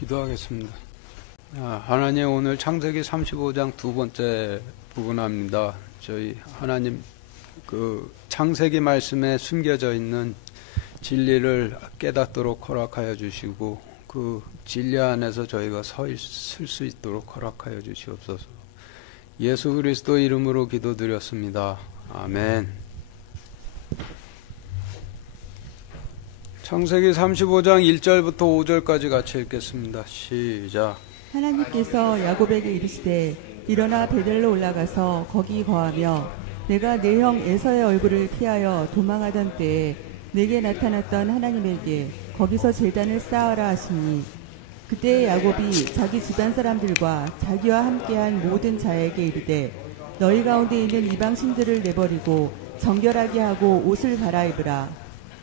기도하겠습니다. 하나님, 오늘 창세기 35장 두 번째 부분합니다. 저희 하나님 창세기 말씀에 숨겨져 있는 진리를 깨닫도록 허락하여 주시고 그 진리 안에서 저희가 쓸 수 있도록 허락하여 주시옵소서. 예수 그리스도 이름으로 기도드렸습니다. 아멘. 창세기 35장 1절부터 5절까지 같이 읽겠습니다. 시작. 하나님께서 야곱에게 이르시되 일어나 베델로 올라가서 거기 거하며 내가 내 형 에서의 얼굴을 피하여 도망하던 때에 내게 나타났던 하나님에게 거기서 제단을 쌓아라 하시니 그때 야곱이 자기 집안 사람들과 자기와 함께한 모든 자에게 이르되 너희 가운데 있는 이방 신들을 내버리고 정결하게 하고 옷을 갈아입으라.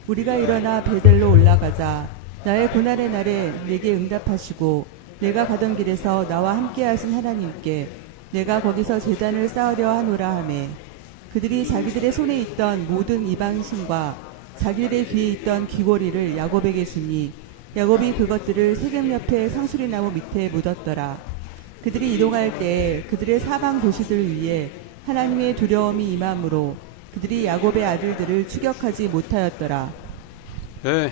우리가 일어나 베델로 올라가자. 나의 고난의 날에 내게 응답하시고 내가 가던 길에서 나와 함께 하신 하나님께 내가 거기서 제단을 쌓으려 하노라 하매 그들이 자기들의 손에 있던 모든 이방신과 자기들의 귀에 있던 귀고리를 야곱에게 주니 야곱이 그것들을 세겜 옆에 상수리 나무 밑에 묻었더라. 그들이 이동할 때 그들의 사방 도시들 위에 하나님의 두려움이 임함으로 그들이 야곱의 아들들을 추격하지 못하였더라. 네.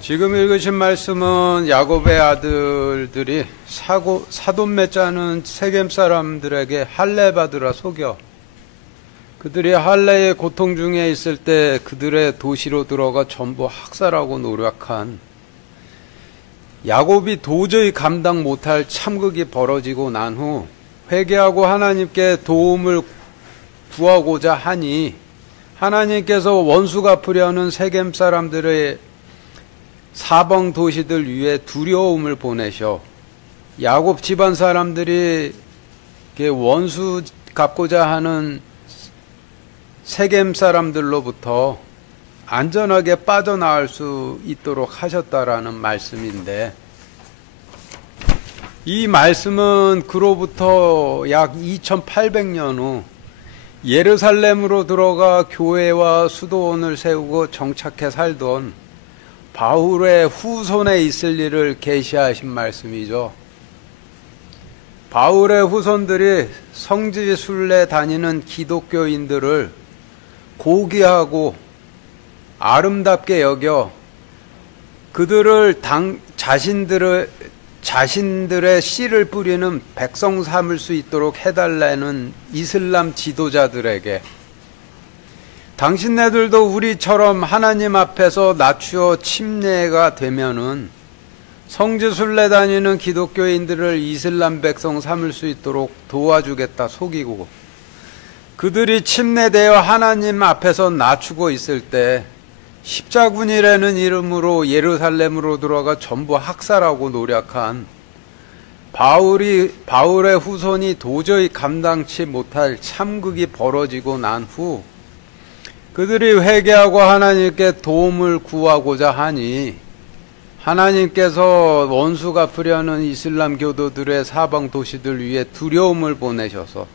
지금 읽으신 말씀은 야곱의 아들들이 사돈 맺자는 세겜 사람들에게 할례 받으라 속여 그들이 할례의 고통 중에 있을 때 그들의 도시로 들어가 전부 학살하고 노력한 야곱이 도저히 감당 못할 참극이 벌어지고 난 후 회개하고 하나님께 도움을 구하고자 하니 하나님께서 원수 갚으려는 세겜 사람들의 사방 도시들 위에 두려움을 보내셔 야곱 집안 사람들이 원수 갚고자 하는 세겜 사람들로부터 안전하게 빠져나올 수 있도록 하셨다라는 말씀인데 이 말씀은 그로부터 약 2800년 후 예루살렘으로 들어가 교회와 수도원을 세우고 정착해 살던 바울의 후손에 있을 일을 계시하신 말씀이죠. 바울의 후손들이 성지 순례 다니는 기독교인들을 고귀하고 아름답게 여겨 그들을 자신들의 씨를 뿌리는 백성 삼을 수 있도록 해달라는 이슬람 지도자들에게 당신네들도 우리처럼 하나님 앞에서 낮추어 침례가 되면은 성지 순례 다니는 기독교인들을 이슬람 백성 삼을 수 있도록 도와주겠다 속이고 그들이 침례되어 하나님 앞에서 낮추고 있을 때 십자군이라는 이름으로 예루살렘으로 들어가 전부 학살하고 노력한 바울의 후손이 도저히 감당치 못할 참극이 벌어지고 난 후 그들이 회개하고 하나님께 도움을 구하고자 하니 하나님께서 원수 갚으려는 이슬람 교도들의 사방 도시들 위에 두려움을 보내셔서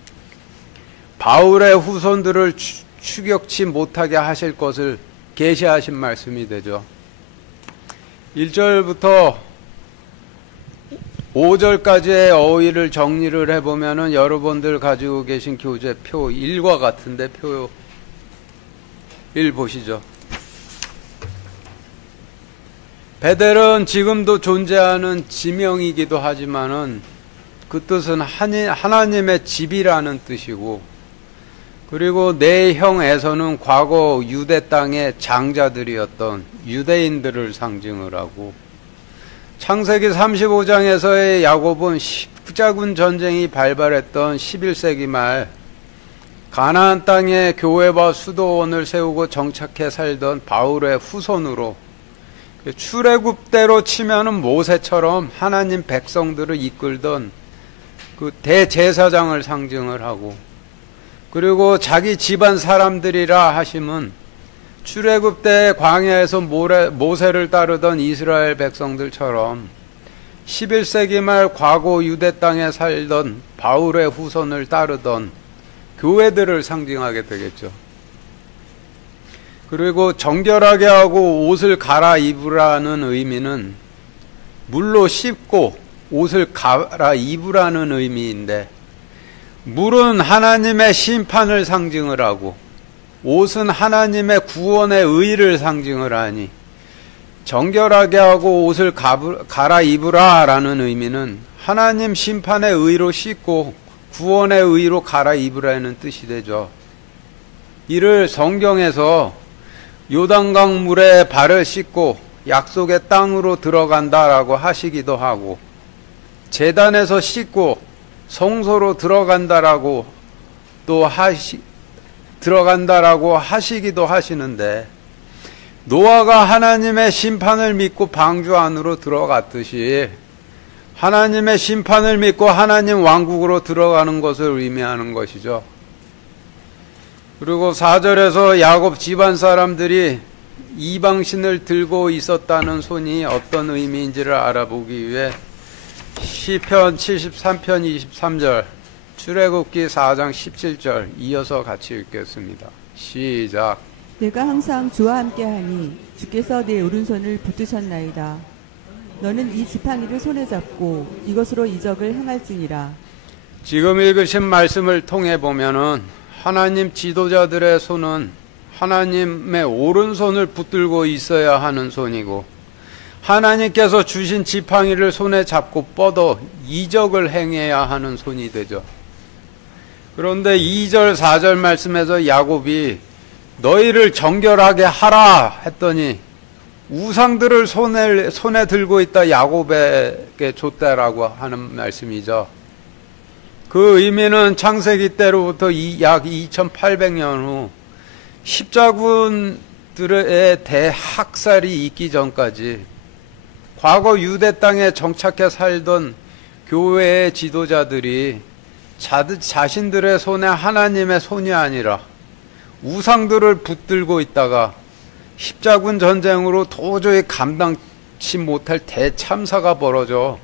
바울의 후손들을 추격치 못하게 하실 것을 계시하신 말씀이 되죠. 1절부터 5절까지의 어휘를 정리를 해보면은 여러분들 가지고 계신 교재 표 1과 같은데 표 1 보시죠. 베델은 지금도 존재하는 지명이기도 하지만은 그 뜻은 하나님의 집이라는 뜻이고 그리고 내 형 에서는 과거 유대 땅의 장자들이었던 유대인들을 상징을 하고 창세기 35장에서의 야곱은 십자군 전쟁이 발발했던 11세기 말 가나안 땅에 교회와 수도원을 세우고 정착해 살던 바울의 후손으로 출애굽대로 치면은 모세처럼 하나님 백성들을 이끌던 그 대제사장을 상징을 하고 그리고 자기 집안 사람들이라 하심은 출애굽 때 광야에서 모세를 따르던 이스라엘 백성들처럼 11세기 말 과거 유대 땅에 살던 바울의 후손을 따르던 교회들을 상징하게 되겠죠. 그리고 정결하게 하고 옷을 갈아입으라는 의미는 물로 씻고 옷을 갈아입으라는 의미인데, 물은 하나님의 심판을 상징을 하고 옷은 하나님의 구원의 의를 상징을 하니, 정결하게 하고 옷을 갈아입으라 라는 의미는 하나님 심판의 의로 씻고 구원의 의로 갈아입으라는 뜻이 되죠. 이를 성경에서 요단강 물에 발을 씻고 약속의 땅으로 들어간다라고 하시기도 하고, 제단에서 씻고 성소로 들어간다라고 들어간다라고 하시기도 하시는데, 노아가 하나님의 심판을 믿고 방주 안으로 들어갔듯이 하나님의 심판을 믿고 하나님 왕국으로 들어가는 것을 의미하는 것이죠. 그리고 4절에서 야곱 집안 사람들이 이방신을 들고 있었다는 손이 어떤 의미인지를 알아보기 위해 시편 73편 23절, 출애굽기 4장 17절 이어서 같이 읽겠습니다. 시작. 내가 항상 주와 함께하니 주께서 내 오른손을 붙드셨나이다. 너는 이 지팡이를 손에 잡고 이것으로 이적을 행할지니라. 지금 읽으신 말씀을 통해 보면은 하나님 지도자들의 손은 하나님의 오른손을 붙들고 있어야 하는 손이고, 하나님께서 주신 지팡이를 손에 잡고 뻗어 이적을 행해야 하는 손이 되죠. 그런데 2절 4절 말씀에서 야곱이 너희를 정결하게 하라 했더니 우상들을 손에 들고 있다 야곱에게 줬다라고 하는 말씀이죠. 그 의미는 창세기 때로부터 약 2800년 후 십자군들의 대학살이 있기 전까지 과거 유대 땅에 정착해 살던 교회의 지도자들이 자신들의 손에 하나님의 손이 아니라 우상들을 붙들고 있다가 십자군 전쟁으로 도저히 감당치 못할 대참사가 벌어져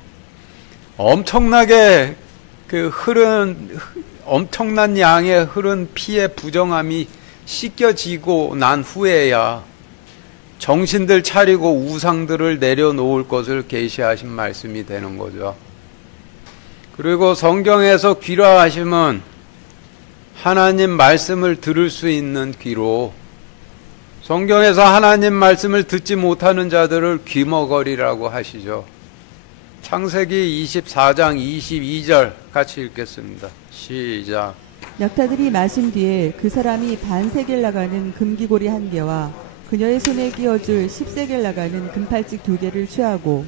엄청나게 엄청난 양의 흐른 피의 부정함이 씻겨지고 난 후에야 정신들 차리고 우상들을 내려놓을 것을 계시하신 말씀이 되는 거죠. 그리고 성경에서 귀라 하심은 하나님 말씀을 들을 수 있는 귀로, 성경에서 하나님 말씀을 듣지 못하는 자들을 귀머거리라고 하시죠. 창세기 24장 22절 같이 읽겠습니다. 시작. 약타들이 마신 뒤에 그 사람이 반세겔 나가는 금기고리 한 개와 그녀의 손에 끼워줄 10세겔 나가는 금팔찌 2개를 취하고.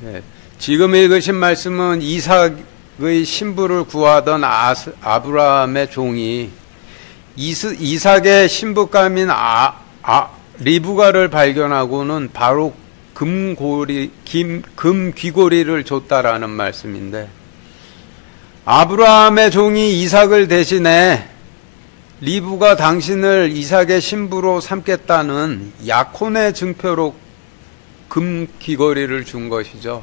네, 지금 읽으신 말씀은 이삭의 신부를 구하던 아브라함의 종이 이삭의 신부감인 리브가를 발견하고는 바로 금귀고리를 줬다라는 말씀인데, 아브라함의 종이 이삭을 대신해 리브가 당신을 이삭의 신부로 삼겠다는 약혼의 증표로 금귀고리를 준 것이죠.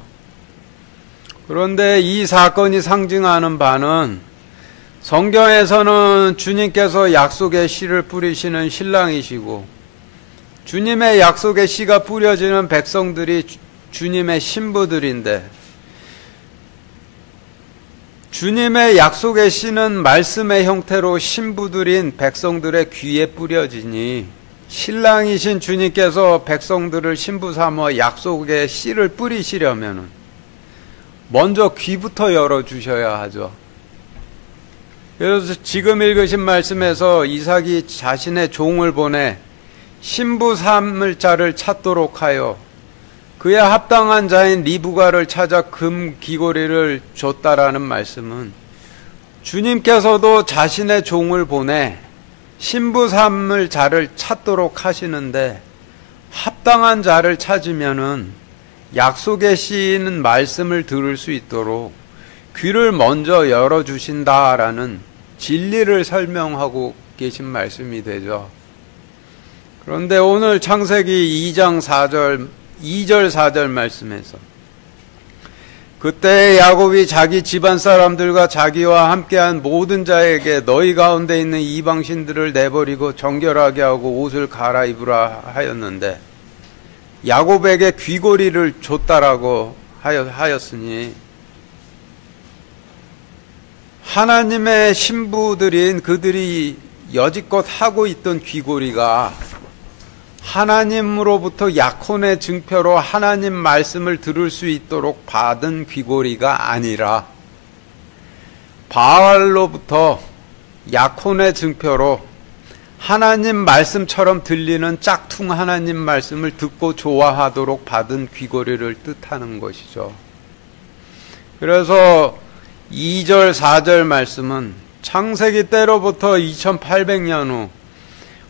그런데 이 사건이 상징하는 바는 성경에서는 주님께서 약속의 씨를 뿌리시는 신랑이시고, 주님의 약속의 씨가 뿌려지는 백성들이 주님의 신부들인데, 주님의 약속의 씨는 말씀의 형태로 신부들인 백성들의 귀에 뿌려지니, 신랑이신 주님께서 백성들을 신부 삼아 약속의 씨를 뿌리시려면 먼저 귀부터 열어주셔야 하죠. 그래서 지금 읽으신 말씀에서 이삭이 자신의 종을 보내 신부 삼을 자를 찾도록 하여 그에 합당한 자인 리브가를 찾아 금 귀고리를 줬다라는 말씀은 주님께서도 자신의 종을 보내 신부 삼을 자를 찾도록 하시는데, 합당한 자를 찾으면은 약속의 씨는 말씀을 들을 수 있도록 귀를 먼저 열어주신다라는 진리를 설명하고 계신 말씀이 되죠. 그런데 오늘 창세기 2장 4절, 2절 4절 말씀에서 그때 야곱이 자기 집안 사람들과 자기와 함께한 모든 자에게 너희 가운데 있는 이방신들을 내버리고 정결하게 하고 옷을 갈아입으라 하였는데 야곱에게 귀고리를 줬다라고 하였으니 하나님의 신부들인 그들이 여지껏 하고 있던 귀고리가 하나님으로부터 약혼의 증표로 하나님 말씀을 들을 수 있도록 받은 귀고리가 아니라 바알로부터 약혼의 증표로 하나님 말씀처럼 들리는 짝퉁 하나님 말씀을 듣고 좋아하도록 받은 귀고리를 뜻하는 것이죠. 그래서 2절, 4절 말씀은 창세기 때로부터 2800년 후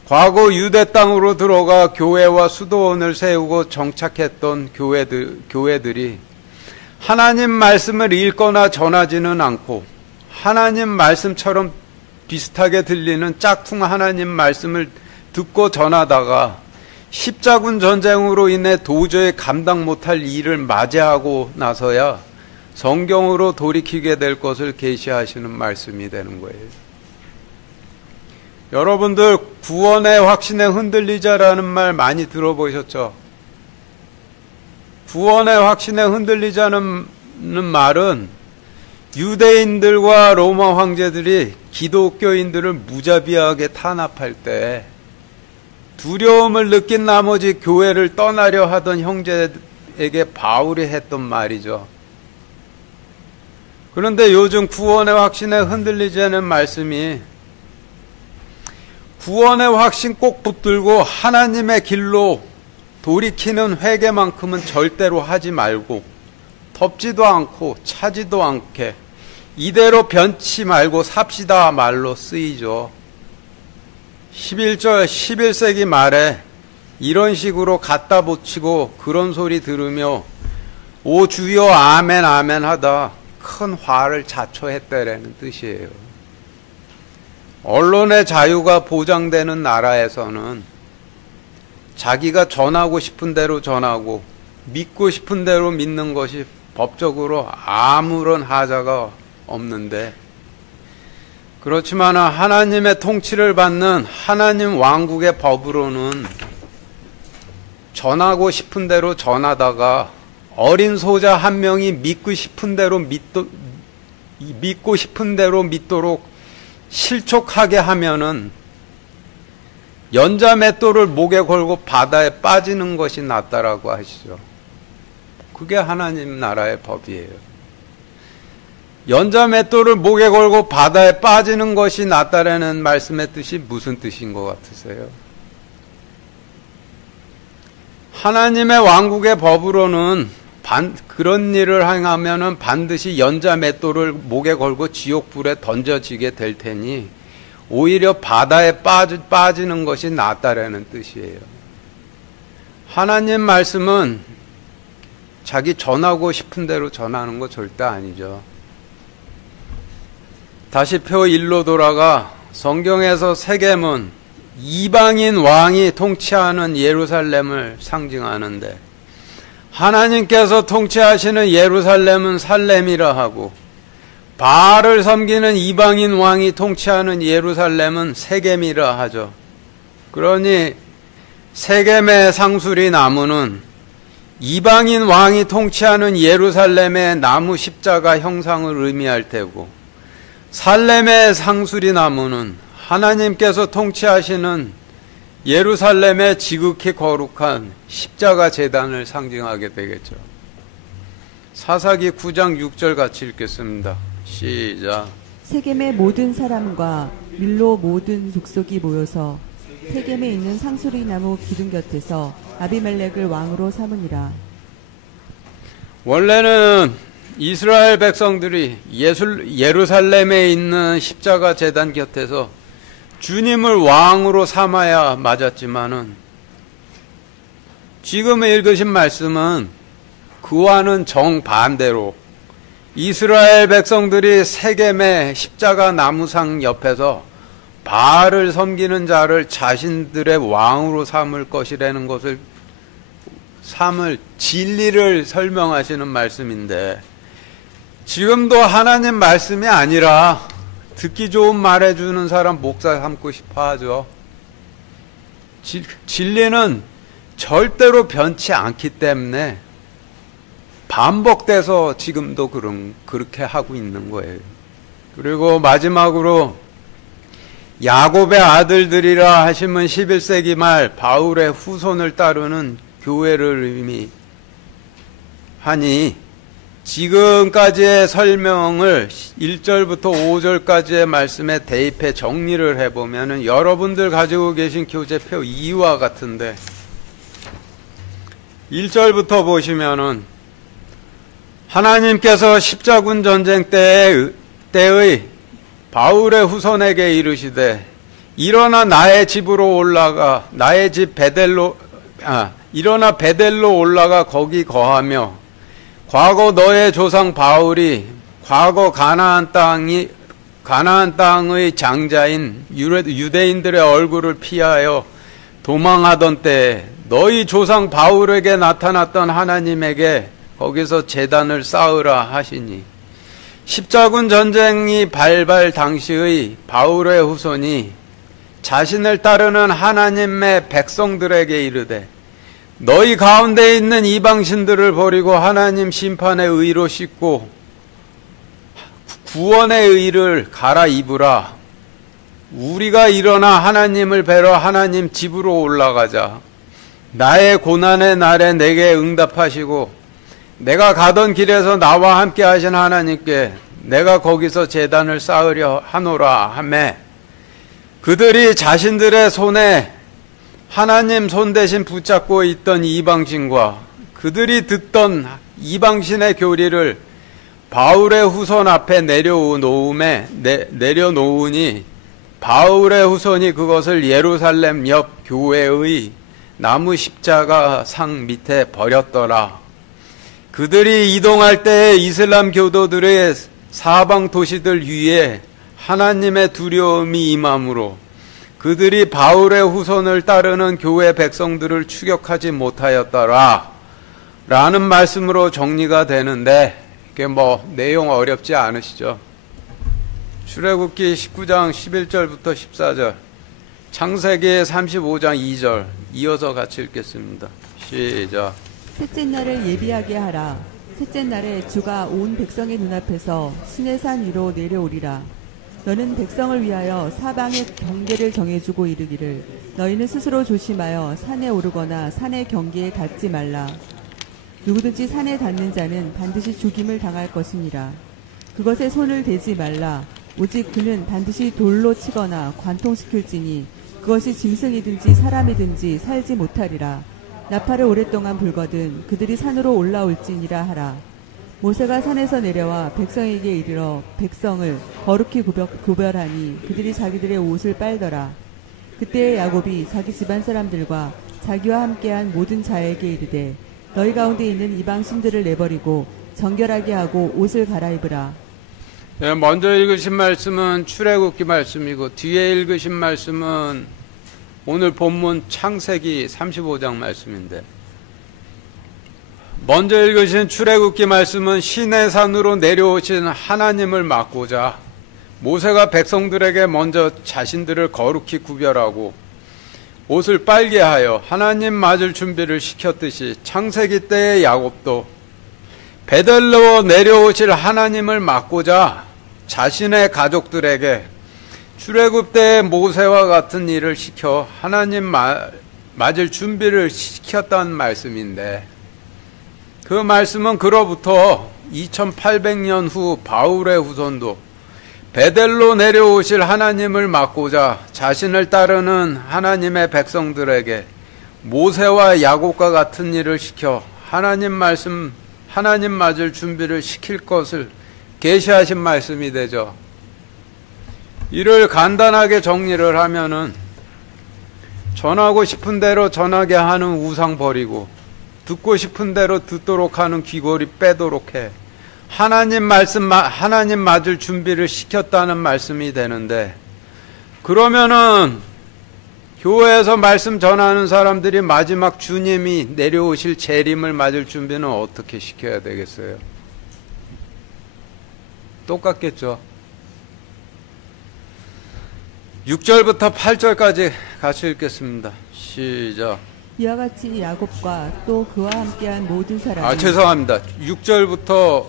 과거 유대 땅으로 들어가 교회와 수도원을 세우고 정착했던 교회들이 하나님 말씀을 읽거나 전하지는 않고 하나님 말씀처럼 비슷하게 들리는 짝퉁 하나님 말씀을 듣고 전하다가 십자군 전쟁으로 인해 도저히 감당 못할 일을 맞이하고 나서야 성경으로 돌이키게 될 것을 계시하시는 말씀이 되는 거예요. 여러분들 구원의 확신에 흔들리자라는 말 많이 들어보셨죠? 구원의 확신에 흔들리자는 말은 유대인들과 로마 황제들이 기독교인들을 무자비하게 탄압할 때 두려움을 느낀 나머지 교회를 떠나려 하던 형제에게 바울이 했던 말이죠. 그런데 요즘 구원의 확신에 흔들리지 않은 말씀이 구원의 확신 꼭 붙들고 하나님의 길로 돌이키는 회개만큼은 절대로 하지 말고 덥지도 않고 차지도 않게 이대로 변치 말고 삽시다 말로 쓰이죠. 11세기 말에 이런 식으로 갖다 붙이고 그런 소리 들으며 오 주여 아멘 아멘 하다 큰 화를 자초했다라는 뜻이에요. 언론의 자유가 보장되는 나라에서는 자기가 전하고 싶은 대로 전하고 믿고 싶은 대로 믿는 것이 법적으로 아무런 하자가 없는데, 그렇지만 하나님의 통치를 받는 하나님 왕국의 법으로는 전하고 싶은 대로 전하다가 어린 소자 한 명이 믿고 싶은 대로 믿도록 실족하게 하면은 연자 맷돌을 목에 걸고 바다에 빠지는 것이 낫다라고 하시죠. 그게 하나님 나라의 법이에요. 연자 맷돌을 목에 걸고 바다에 빠지는 것이 낫다라는 말씀의 뜻이 무슨 뜻인 것 같으세요? 하나님의 왕국의 법으로는 그런 일을 행하면은 반드시 연자 맷돌을 목에 걸고 지옥불에 던져지게 될 테니 오히려 바다에 빠지는 것이 낫다라는 뜻이에요. 하나님 말씀은 자기 전하고 싶은 대로 전하는 거 절대 아니죠. 다시 표 1로 돌아가 성경에서 세겜은 이방인 왕이 통치하는 예루살렘을 상징하는데 하나님께서 통치하시는 예루살렘은 살렘이라 하고 바알을 섬기는 이방인 왕이 통치하는 예루살렘은 세겜이라 하죠. 그러니 세겜의 상수리 나무는 이방인 왕이 통치하는 예루살렘의 나무 십자가 형상을 의미할 테고 살렘의 상수리 나무는 하나님께서 통치하시는 예루살렘의 지극히 거룩한 십자가 제단을 상징하게 되겠죠. 사사기 9장 6절 같이 읽겠습니다. 시작. 세겜의 모든 사람과 밀로 모든 족속이 모여서 세겜에 있는 상수리 나무 기둥 곁에서 아비멜렉을 왕으로 삼으니라. 원래는 이스라엘 백성들이 예루살렘에 있는 십자가 제단 곁에서 주님을 왕으로 삼아야 맞았지만은 지금 읽으신 말씀은 그와는 정반대로 이스라엘 백성들이 세겜의 십자가 나무상 옆에서 바알을 섬기는 자를 자신들의 왕으로 삼을 것이라는 것을 진리를 설명하시는 말씀인데 지금도 하나님 말씀이 아니라 듣기 좋은 말 해주는 사람 목사 삼고 싶어 하죠. 진리는 절대로 변치 않기 때문에 반복돼서 지금도 그렇게 하고 있는 거예요. 그리고 마지막으로 야곱의 아들들이라 하시면 11세기 말 바울의 후손을 따르는 교회를 의미하니 지금까지의 설명을 1절부터 5절까지의 말씀에 대입해 정리를 해보면 여러분들 가지고 계신 교재표 2와 같은데 1절부터 보시면은 하나님께서 십자군 전쟁 때의 바울의 후손에게 이르시되 일어나 나의 집으로 올라가 일어나 베델로 올라가 거기 거하며 과거 너의 조상 바울이 과거 가나안 땅의 장자인 유대인들의 얼굴을 피하여 도망하던 때 너희 조상 바울에게 나타났던 하나님에게 거기서 제단을 쌓으라 하시니 십자군 전쟁이 발발 당시의 바울의 후손이 자신을 따르는 하나님의 백성들에게 이르되 너희 가운데 있는 이방신들을 버리고 하나님 심판의 의로 씻고 구원의 의를 갈아입으라. 우리가 일어나 하나님을 뵈러 하나님 집으로 올라가자. 나의 고난의 날에 내게 응답하시고 내가 가던 길에서 나와 함께 하신 하나님께 내가 거기서 제단을 쌓으려 하노라 하매 그들이 자신들의 손에 하나님 손 대신 붙잡고 있던 이방신과 그들이 듣던 이방신의 교리를 바울의 후손 앞에 내려놓으니 바울의 후손이 그것을 예루살렘 옆 교회의 나무 십자가 상 밑에 버렸더라. 그들이 이동할 때 이슬람 교도들의 사방 도시들 위에 하나님의 두려움이 임함으로 그들이 바울의 후손을 따르는 교회 백성들을 추격하지 못하였더라 라는 말씀으로 정리가 되는데 이게 내용 어렵지 않으시죠? 출애굽기 19장 11절부터 14절 창세기 35장 2절 이어서 같이 읽겠습니다. 시작. 셋째 날을 예비하게 하라. 셋째 날에 주가 온 백성의 눈앞에서 시내산 위로 내려오리라. 너는 백성을 위하여 사방의 경계를 정해주고 이르기를 너희는 스스로 조심하여 산에 오르거나 산의 경계에 닿지 말라. 누구든지 산에 닿는 자는 반드시 죽임을 당할 것이니라. 그것에 손을 대지 말라. 오직 그는 반드시 돌로 치거나 관통시킬지니 그것이 짐승이든지 사람이든지 살지 못하리라. 나팔을 오랫동안 불거든 그들이 산으로 올라올지니라 하라. 모세가 산에서 내려와 백성에게 이르러 백성을 거룩히 구별하니 그들이 자기들의 옷을 빨더라. 그때 야곱이 자기 집안 사람들과 자기와 함께한 모든 자에게 이르되 너희 가운데 있는 이방신들을 내버리고 정결하게 하고 옷을 갈아입으라. 네, 먼저 읽으신 말씀은 출애굽기 말씀이고 뒤에 읽으신 말씀은 오늘 본문 창세기 35장 말씀인데 먼저 읽으신 출애굽기 말씀은 시내산으로 내려오신 하나님을 막고자 모세가 백성들에게 먼저 자신들을 거룩히 구별하고 옷을 빨게 하여 하나님 맞을 준비를 시켰듯이 창세기 때의 야곱도 베델로 내려오실 하나님을 막고자 자신의 가족들에게 출애굽 때의 모세와 같은 일을 시켜 하나님 맞을 준비를 시켰다는 말씀인데 그 말씀은 그로부터 2800년 후 바울의 후손도 베델로 내려오실 하나님을 막고자 자신을 따르는 하나님의 백성들에게 모세와 야곱과 같은 일을 시켜 하나님 맞을 준비를 시킬 것을 계시하신 말씀이 되죠. 이를 간단하게 정리를 하면은 전하고 싶은 대로 전하게 하는 우상 버리고 듣고 싶은 대로 듣도록 하는 귀걸이 빼도록 해. 하나님 맞을 준비를 시켰다는 말씀이 되는데 그러면은 교회에서 말씀 전하는 사람들이 마지막 주님이 내려오실 재림을 맞을 준비는 어떻게 시켜야 되겠어요? 똑같겠죠. 6절부터 8절까지 같이 읽겠습니다. 시작. 이와 같이 야곱과 또 그와 함께한 모든 사람이 죄송합니다. 6절부터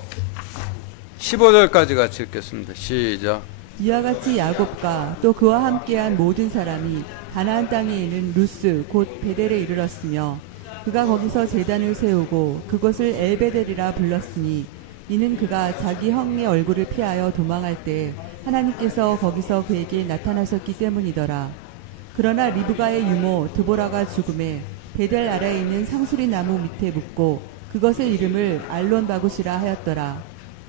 15절까지 같이 읽겠습니다. 시작. 이와 같이 야곱과 또 그와 함께한 모든 사람이 가나안 땅에 있는 루스 곧 베델에 이르렀으며 그가 거기서 제단을 세우고 그곳을 엘베델이라 불렀으니 이는 그가 자기 형의 얼굴을 피하여 도망할 때 하나님께서 거기서 그에게 나타나셨기 때문이더라. 그러나 리브가의 유모 드보라가 죽음에 베델 아래에 있는 상수리 나무 밑에 묻고 그것의 이름을 알론바굿이라 하였더라.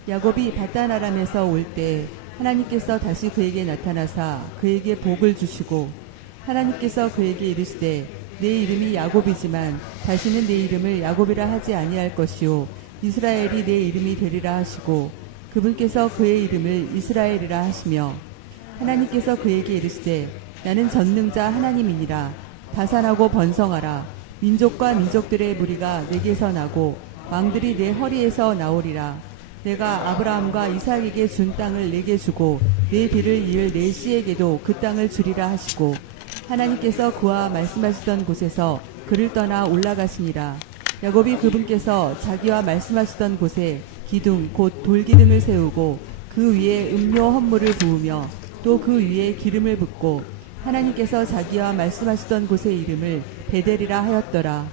야곱이 바단 아람에서 올 때 하나님께서 다시 그에게 나타나사 그에게 복을 주시고 하나님께서 그에게 이르시되 내 이름이 야곱이지만 다시는 내 이름을 야곱이라 하지 아니할 것이요 이스라엘이 내 이름이 되리라 하시고 그분께서 그의 이름을 이스라엘이라 하시며 하나님께서 그에게 이르시되 나는 전능자 하나님이니라. 다산하고 번성하라. 민족과 민족들의 무리가 내게서 나고 왕들이 내 허리에서 나오리라. 내가 아브라함과 이삭에게 준 땅을 내게 주고 내 뒤를 이을 내 씨에게도 그 땅을 주리라 하시고 하나님께서 그와 말씀하시던 곳에서 그를 떠나 올라가시니라. 야곱이 그분께서 자기와 말씀하시던 곳에 기둥 곧 돌기둥을 세우고 그 위에 음료 헌물을 부으며 또 그 위에 기름을 붓고 하나님께서 자기와 말씀하시던 곳의 이름을 베델이라 하였더라.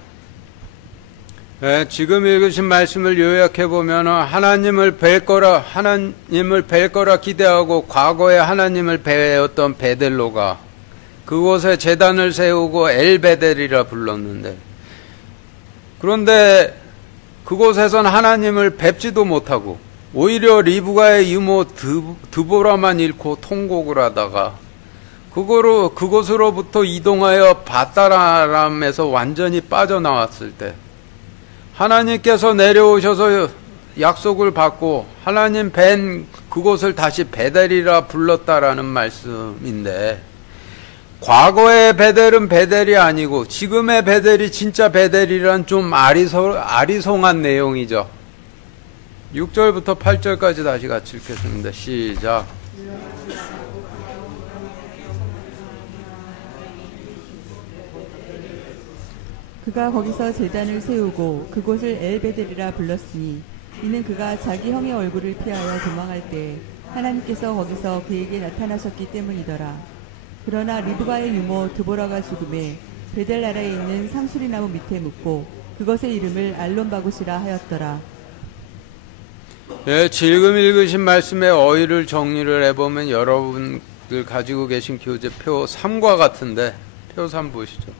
네, 지금 읽으신 말씀을 요약해 보면 하나님을 뵐 거라 기대하고 과거에 하나님을 뵈었던 베델로가 그곳에 제단을 세우고 엘베델이라 불렀는데, 그런데 그곳에선 하나님을 뵙지도 못하고 오히려 리브가의 유모 드보라만 잃고 통곡을 하다가 그곳으로부터 이동하여 바다람에서 완전히 빠져나왔을 때 하나님께서 내려오셔서 약속을 받고 하나님 뵌 그곳을 다시 베델이라 불렀다라는 말씀인데, 과거의 베델은 베델이 아니고 지금의 베델이 진짜 베델이란 좀 아리송한 내용이죠. 6절부터 8절까지 다시 같이 읽겠습니다. 시작. 그가 거기서 제단을 세우고 그곳을 엘베델이라 불렀으니 이는 그가 자기 형의 얼굴을 피하여 도망할 때 하나님께서 거기서 그에게 나타나셨기 때문이더라. 그러나 리브가의 유모 드보라가 죽음에 베델 아래에 있는 상수리 나무 밑에 묻고 그것의 이름을 알론바굿이라 하였더라. 네, 지금 읽으신 말씀의 어휘를 정리를 해보면 여러분들 가지고 계신 교재 표 3과 같은데, 표 3 보시죠.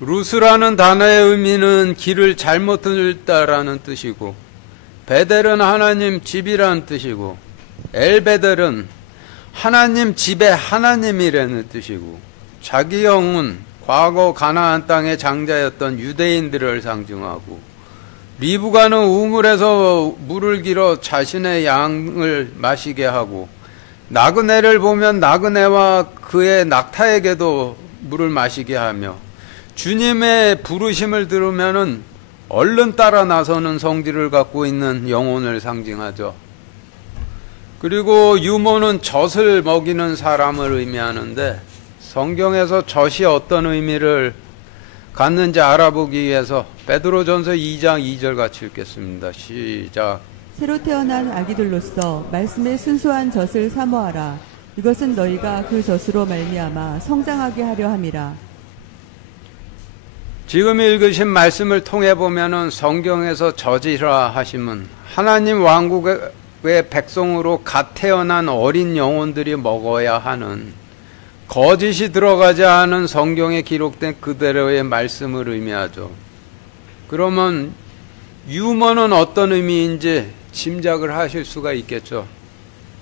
루스라는 단어의 의미는 길을 잘못 들다라는 뜻이고, 베델은 하나님 집이라는 뜻이고, 엘베델은 하나님 집의 하나님이라는 뜻이고, 자기 형은 과거 가나안 땅의 장자였던 유대인들을 상징하고, 리브가는 우물에서 물을 길어 자신의 양을 마시게 하고, 나그네를 보면 나그네와 그의 낙타에게도 물을 마시게 하며, 주님의 부르심을 들으면은 얼른 따라 나서는 성질을 갖고 있는 영혼을 상징하죠. 그리고 유모는 젖을 먹이는 사람을 의미하는데, 성경에서 젖이 어떤 의미를 갖는지 알아보기 위해서 베드로전서 2장 2절 같이 읽겠습니다. 시작. 새로 태어난 아기들로서 말씀의 순수한 젖을 사모하라. 이것은 너희가 그 젖으로 말미암아 성장하게 하려 함이라. 지금 읽으신 말씀을 통해 보면은 성경에서 젖이라 하심은 하나님 왕국의 백성으로 갓 태어난 어린 영혼들이 먹어야 하는, 거짓이 들어가지 않은 성경에 기록된 그대로의 말씀을 의미하죠. 그러면 유머는 어떤 의미인지 짐작을 하실 수가 있겠죠.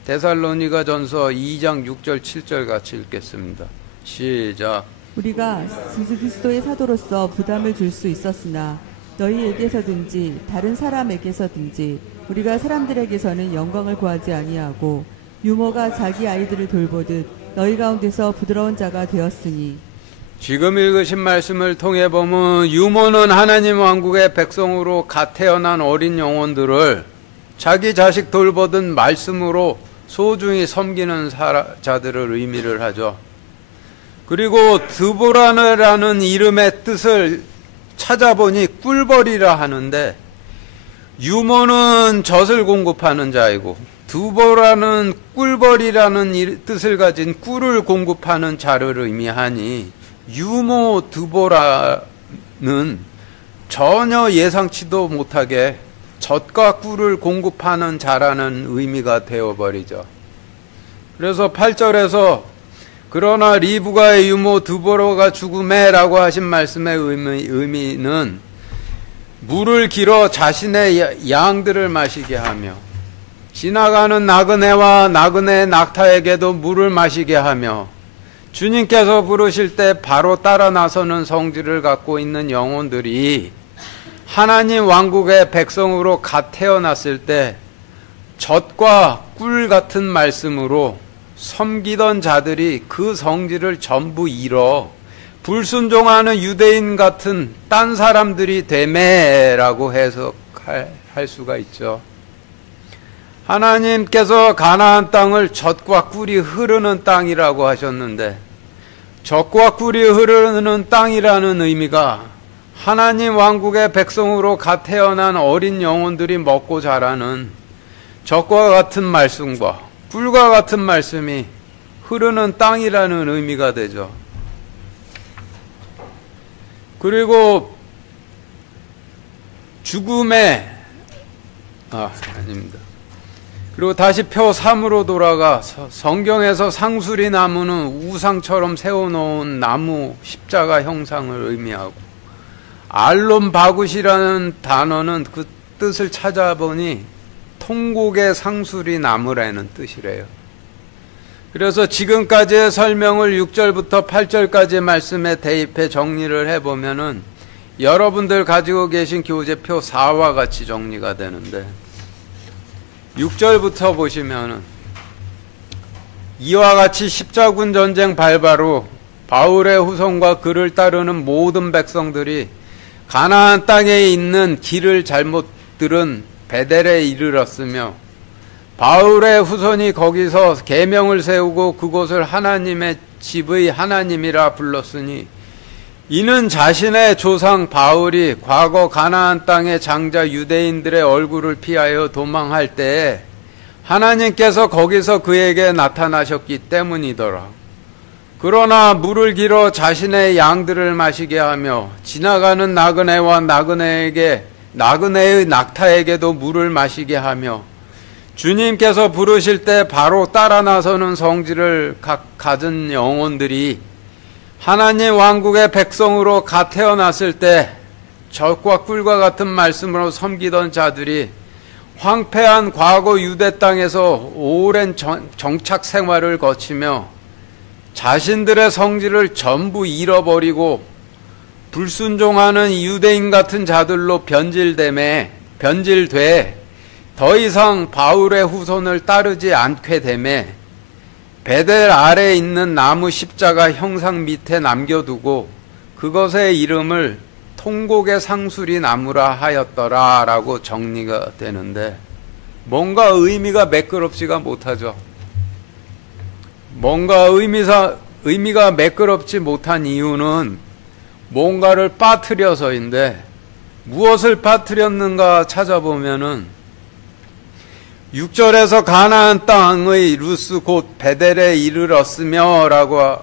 데살로니가 전서 2장 6절 7절 같이 읽겠습니다. 시작. 우리가 그리스도의 사도로서 부담을 줄 수 있었으나 너희에게서든지 다른 사람에게서든지 우리가 사람들에게서는 영광을 구하지 아니하고 유모가 자기 아이들을 돌보듯 너희 가운데서 부드러운 자가 되었으니. 지금 읽으신 말씀을 통해 보면 유모는 하나님 왕국의 백성으로 갓 태어난 어린 영혼들을 자기 자식 돌보듯 말씀으로 소중히 섬기는 자들을 의미를 하죠. 그리고 드보라라는 이름의 뜻을 찾아보니 꿀벌이라 하는데, 유모는 젖을 공급하는 자이고 드보라는 꿀벌이라는 뜻을 가진 꿀을 공급하는 자를 의미하니, 유모 드보라는 전혀 예상치도 못하게 젖과 꿀을 공급하는 자라는 의미가 되어버리죠. 그래서 8절에서 그러나 리브가의 유모 드보라가 죽음에 라고 하신 말씀의 의미는 물을 길어 자신의 양들을 마시게 하며, 지나가는 나그네와 나그네 낙타에게도 물을 마시게 하며, 주님께서 부르실 때 바로 따라 나서는 성질을 갖고 있는 영혼들이 하나님 왕국의 백성으로 갓 태어났을 때 젖과 꿀 같은 말씀으로 섬기던 자들이 그 성질을 전부 잃어 불순종하는 유대인 같은 딴 사람들이 되매라고 해석할 수가 있죠. 하나님께서 가나안 땅을 젖과 꿀이 흐르는 땅이라고 하셨는데, 젖과 꿀이 흐르는 땅이라는 의미가 하나님 왕국의 백성으로 갓 태어난 어린 영혼들이 먹고 자라는 젖과 같은 말씀과 꿀과 같은 말씀이 흐르는 땅이라는 의미가 되죠. 그리고 죽음의 아닙니다. 그리고 다시 표 3으로 돌아가 성경에서 상수리 나무는 우상처럼 세워놓은 나무 십자가 형상을 의미하고, 알론 바굿이라는 단어는 그 뜻을 찾아보니 통곡의 상수리 나무라는 뜻이래요. 그래서 지금까지의 설명을 6절부터 8절까지 말씀에 대입해 정리를 해보면은 여러분들 가지고 계신 교재표 4와 같이 정리가 되는데, 6절부터 보시면은 이와 같이 십자군 전쟁 발바로 바울의 후손과 그를 따르는 모든 백성들이 가나안 땅에 있는 길을 잘못 들은 베델에 이르렀으며, 바울의 후손이 거기서 계명을 세우고 그곳을 하나님의 집의 하나님이라 불렀으니, 이는 자신의 조상 바울이 과거 가나안 땅의 장자 유대인들의 얼굴을 피하여 도망할 때에 하나님께서 거기서 그에게 나타나셨기 때문이더라. 그러나 물을 길어 자신의 양들을 마시게 하며, 지나가는 나그네와 나그네의 낙타에게도 물을 마시게 하며, 주님께서 부르실 때 바로 따라 나서는 성질을 가진 영혼들이 하나님 왕국의 백성으로 갓 태어났을 때 젖과 꿀과 같은 말씀으로 섬기던 자들이 황폐한 과거 유대 땅에서 오랜 정착 생활을 거치며 자신들의 성질을 전부 잃어버리고 불순종하는 유대인 같은 자들로 변질돼 더 이상 바울의 후손을 따르지 않게 되매 베델 아래에 있는 나무 십자가 형상 밑에 남겨두고 그것의 이름을 통곡의 상수리 나무라 하였더라 라고 정리가 되는데, 뭔가 의미가 매끄럽지가 못하죠. 뭔가 의미가 매끄럽지 못한 이유는 뭔가를 빠뜨려서인데, 무엇을 빠뜨렸는가 찾아보면은 6절에서 가나안 땅의 루스 곧 베델에 이르렀으며 라고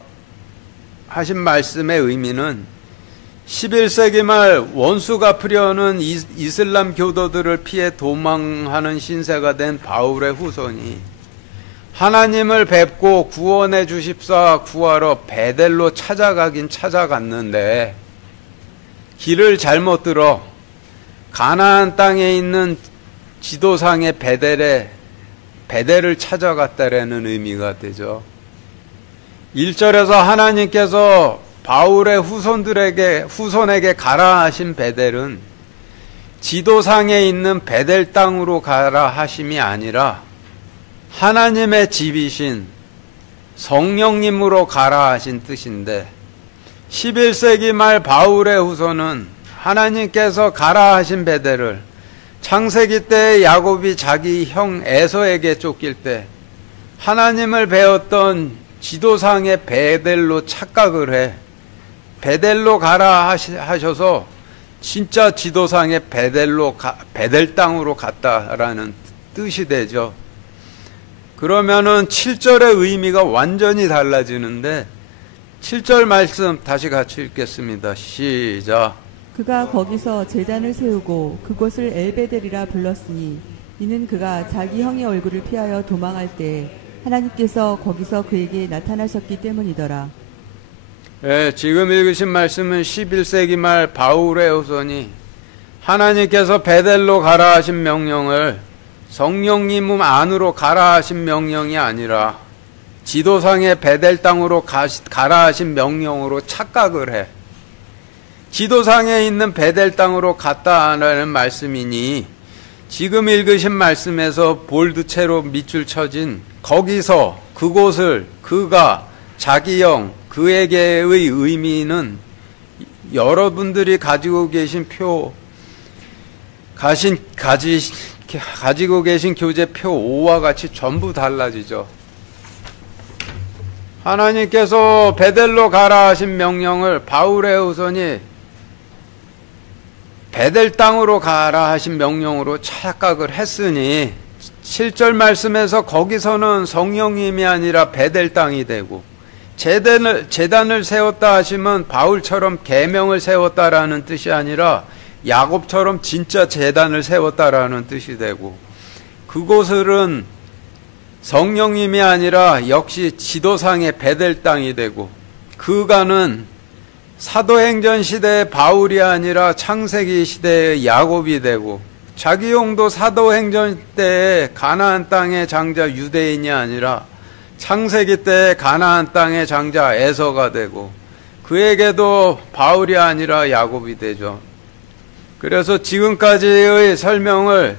하신 말씀의 의미는 11세기 말 원수 갚으려는 이슬람 교도들을 피해 도망하는 신세가 된 바울의 후손이 하나님을 뵙고 구원해 주십사 구하러 베델로 찾아가긴 찾아갔는데, 길을 잘못 들어 가나안 땅에 있는 지도상의 베델을 찾아갔다라는 의미가 되죠. 1절에서 하나님께서 바울의 후손에게 가라 하신 베델은 지도상에 있는 베델 땅으로 가라 하심이 아니라 하나님의 집이신 성령님으로 가라 하신 뜻인데, 11세기 말 바울의 후손은 하나님께서 가라 하신 베델을 창세기 때 야곱이 자기 형 에서에게 쫓길 때 하나님을 배웠던 지도상의 베델로 착각을 해. 베델로 가라 하셔서 진짜 지도상의 베델 땅으로 갔다라는 뜻이 되죠. 그러면은 7절의 의미가 완전히 달라지는데 7절 말씀 다시 같이 읽겠습니다. 시작. 그가 거기서 제단을 세우고 그곳을 엘베델이라 불렀으니 이는 그가 자기 형의 얼굴을 피하여 도망할 때 하나님께서 거기서 그에게 나타나셨기 때문이더라. 네, 지금 읽으신 말씀은 11세기 말 바울의 후손이 하나님께서 베델로 가라 하신 명령을 성령님 안으로 가라 하신 명령이 아니라 지도상의 베델 땅으로 가라 하신 명령으로 착각을 해. 지도상에 있는 베델 땅으로 갔다라는 말씀이니 지금 읽으신 말씀에서 볼드체로 밑줄 쳐진 거기서 그곳을 그가 자기 형 그에게의 의미는 여러분들이 가지고 계신 가지고 계신 교재표 5와 같이 전부 달라지죠. 하나님께서 베델로 가라 하신 명령을 바울의 후손이 베델 땅으로 가라 하신 명령으로 착각을 했으니 7절 말씀에서 거기서는 성령님이 아니라 베델 땅이 되고 제단을 세웠다 하시면 바울처럼 계명을 세웠다라는 뜻이 아니라 야곱처럼 진짜 제단을 세웠다라는 뜻이 되고 그곳은 성령님이 아니라 역시 지도상의 베델 땅이 되고 그가는 사도행전 시대의 바울이 아니라 창세기 시대의 야곱이 되고 자기 용도 사도행전 때의 가나안 땅의 장자 유대인이 아니라 창세기 때의 가나안 땅의 장자 에서가 되고 그에게도 바울이 아니라 야곱이 되죠. 그래서 지금까지의 설명을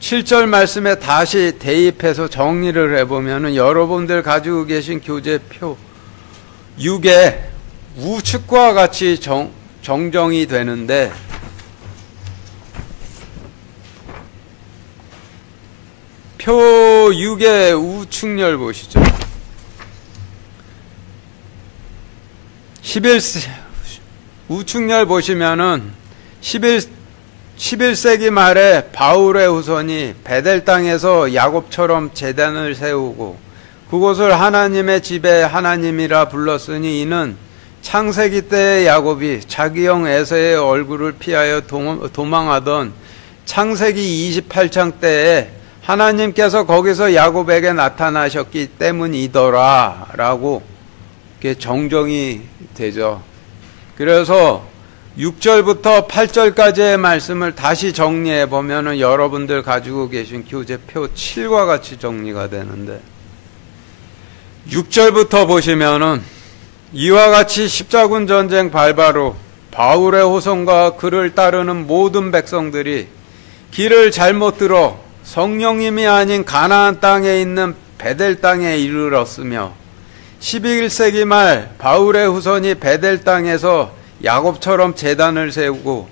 7절 말씀에 다시 대입해서 정리를 해보면 여러분들 가지고 계신 교재표 6에 우측과 같이 정정이 되는데 표 6의 우측열 보시죠. 11우측열 보시면은 11세기 말에 바울의 후손이 베델 땅에서 야곱처럼 제단을 세우고 그곳을 하나님의 집에 하나님이라 불렀으니 이는 창세기 때의 야곱이 자기 형 에서의 얼굴을 피하여 도망하던 창세기 28장 때에 하나님께서 거기서 야곱에게 나타나셨기 때문이더라 라고 이렇게 정정이 되죠. 그래서 6절부터 8절까지의 말씀을 다시 정리해 보면 여러분들 가지고 계신 교재표 7과 같이 정리가 되는데 6절부터 보시면은 이와 같이 십자군 전쟁 발바로 바울의 후손과 그를 따르는 모든 백성들이 길을 잘못 들어 성령님이 아닌 가나안 땅에 있는 베델 땅에 이르렀으며 11세기 말 바울의 후손이 베델 땅에서 야곱처럼 제단을 세우고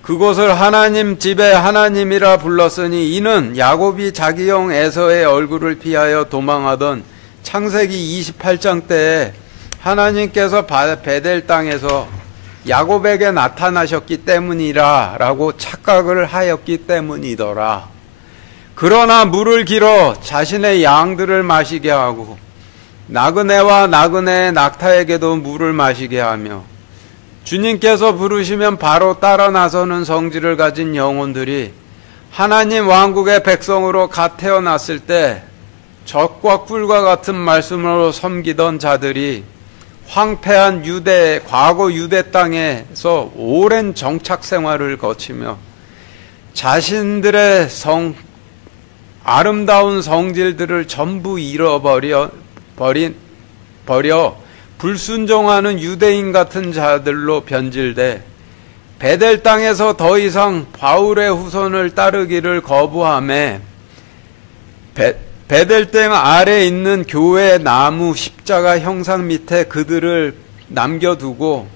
그곳을 하나님 집에 하나님이라 불렀으니 이는 야곱이 자기 형 에서의 얼굴을 피하여 도망하던 창세기 28장 때에 하나님께서 베델 땅에서 야곱에게 나타나셨기 때문이라 라고 착각을 하였기 때문이더라. 그러나 물을 길어 자신의 양들을 마시게 하고 나그네와 나그네의 낙타에게도 물을 마시게 하며 주님께서 부르시면 바로 따라 나서는 성질을 가진 영혼들이 하나님 왕국의 백성으로 갓 태어났을 때 젖과 꿀과 같은 말씀으로 섬기던 자들이 황폐한 과거 유대 땅에서 오랜 정착 생활을 거치며 자신들의 아름다운 성질들을 전부 잃어버려 불순종하는 유대인 같은 자들로 변질돼 베델 땅에서 더 이상 바울의 후손을 따르기를 거부하며 베델 땅 아래에 있는 교회 나무 십자가 형상 밑에 그들을 남겨두고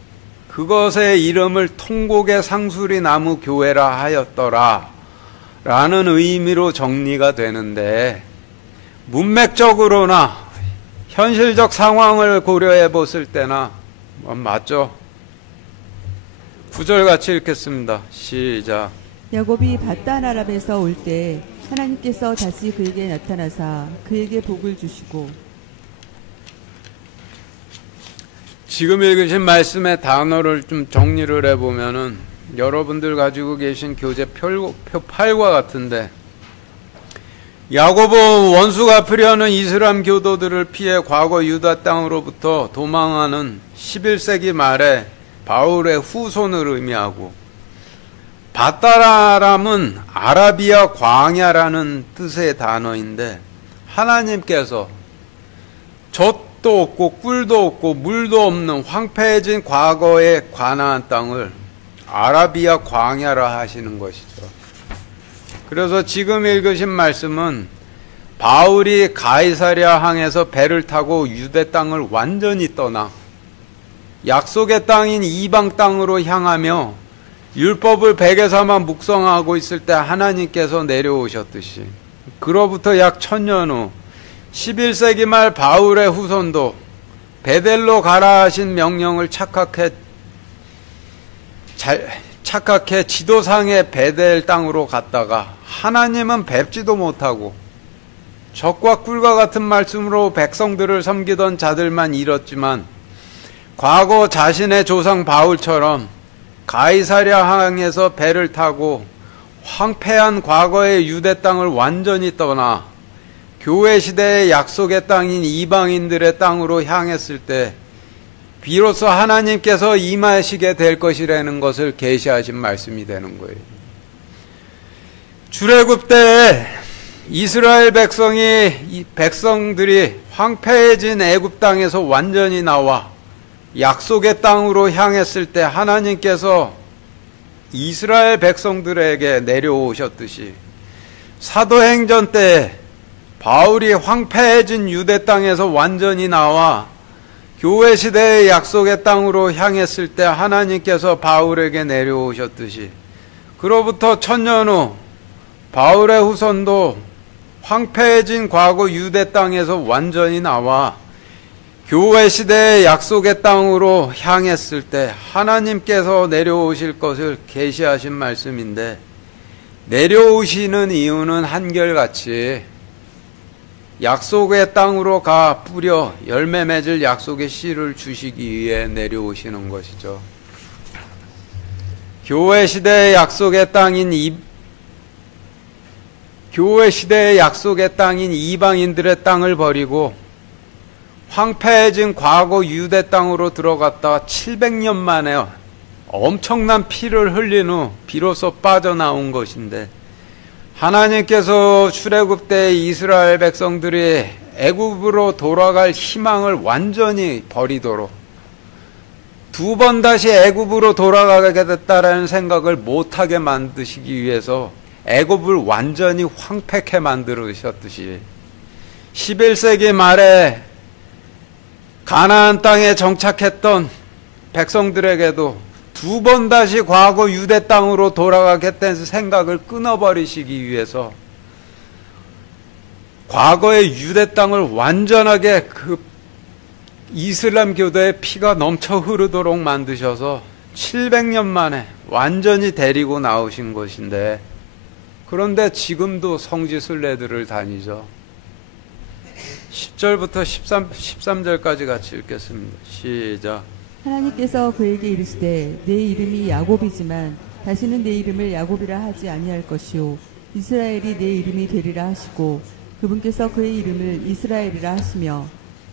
그것의 이름을 통곡의 상수리 나무 교회라 하였더라 라는 의미로 정리가 되는데, 문맥적으로나 현실적 상황을 고려해 봤을 때나 맞죠? 9절 같이 읽겠습니다. 시작. 야곱이 바단 아람에서 올 때 하나님께서 다시 그에게 나타나사 그에게 복을 주시고. 지금 읽으신 말씀의 단어를 좀 정리를 해보면은 여러분들 가지고 계신 교재 표 8과 같은데, 야곱은 원수 갚으려는 이슬람 교도들을 피해 과거 유다 땅으로부터 도망하는 11세기 말에 바울의 후손을 의미하고, 바다라람은 아라비아 광야라는 뜻의 단어인데, 하나님께서 젖도 없고 꿀도 없고 물도 없는 황폐해진 과거의 가나안 땅을 아라비아 광야라 하시는 것이죠. 그래서 지금 읽으신 말씀은 바울이 가이사랴 항에서 배를 타고 유대 땅을 완전히 떠나 약속의 땅인 이방 땅으로 향하며 율법을 베개 삼아 묵상하고 있을 때 하나님께서 내려오셨듯이, 그로부터 약 1000년 후 11세기 말 바울의 후손도 베델로 가라 하신 명령을 착각해 지도상의 베델 땅으로 갔다가 하나님은 뵙지도 못하고 적과 꿀과 같은 말씀으로 백성들을 섬기던 자들만 잃었지만, 과거 자신의 조상 바울처럼 가이사랴 항에서 배를 타고 황폐한 과거의 유대 땅을 완전히 떠나 교회 시대의 약속의 땅인 이방인들의 땅으로 향했을 때 비로소 하나님께서 임하시게 될 것이라는 것을 계시하신 말씀이 되는 거예요. 출애굽 때 이스라엘 백성들이 황폐해진 애굽 땅에서 완전히 나와 약속의 땅으로 향했을 때 하나님께서 이스라엘 백성들에게 내려오셨듯이, 사도행전 때 바울이 황폐해진 유대 땅에서 완전히 나와 교회 시대의 약속의 땅으로 향했을 때 하나님께서 바울에게 내려오셨듯이, 그로부터 1000년 후 바울의 후손도 황폐해진 과거 유대 땅에서 완전히 나와 교회 시대의 약속의 땅으로 향했을 때 하나님께서 내려오실 것을 계시하신 말씀인데, 내려오시는 이유는 한결같이 약속의 땅으로 가 뿌려 열매 맺을 약속의 씨를 주시기 위해 내려오시는 것이죠. 교회 시대의 약속의 땅인 이방인들의 땅을 버리고 황폐해진 과거 유대 땅으로 들어갔다가 700년 만에 엄청난 피를 흘린 후 비로소 빠져나온 것인데, 하나님께서 출애굽 때 이스라엘 백성들이 애굽으로 돌아갈 희망을 완전히 버리도록, 두 번 다시 애굽으로 돌아가게 됐다라는 생각을 못하게 만드시기 위해서 애굽을 완전히 황폐케 만들으셨듯이, 11세기 말에 가나안 땅에 정착했던 백성들에게도 두 번 다시 과거 유대 땅으로 돌아가겠다는 생각을 끊어버리시기 위해서 과거의 유대 땅을 완전하게 그 이슬람 교도의 피가 넘쳐 흐르도록 만드셔서 700년 만에 완전히 데리고 나오신 것인데, 그런데 지금도 성지순례들을 다니죠. 10절부터 13절까지 같이 읽겠습니다. 시작. 하나님께서 그에게 이르시되 내 이름이 야곱이지만 다시는 내 이름을 야곱이라 하지 아니할 것이요 이스라엘이 내 이름이 되리라 하시고, 그분께서 그의 이름을 이스라엘이라 하시며,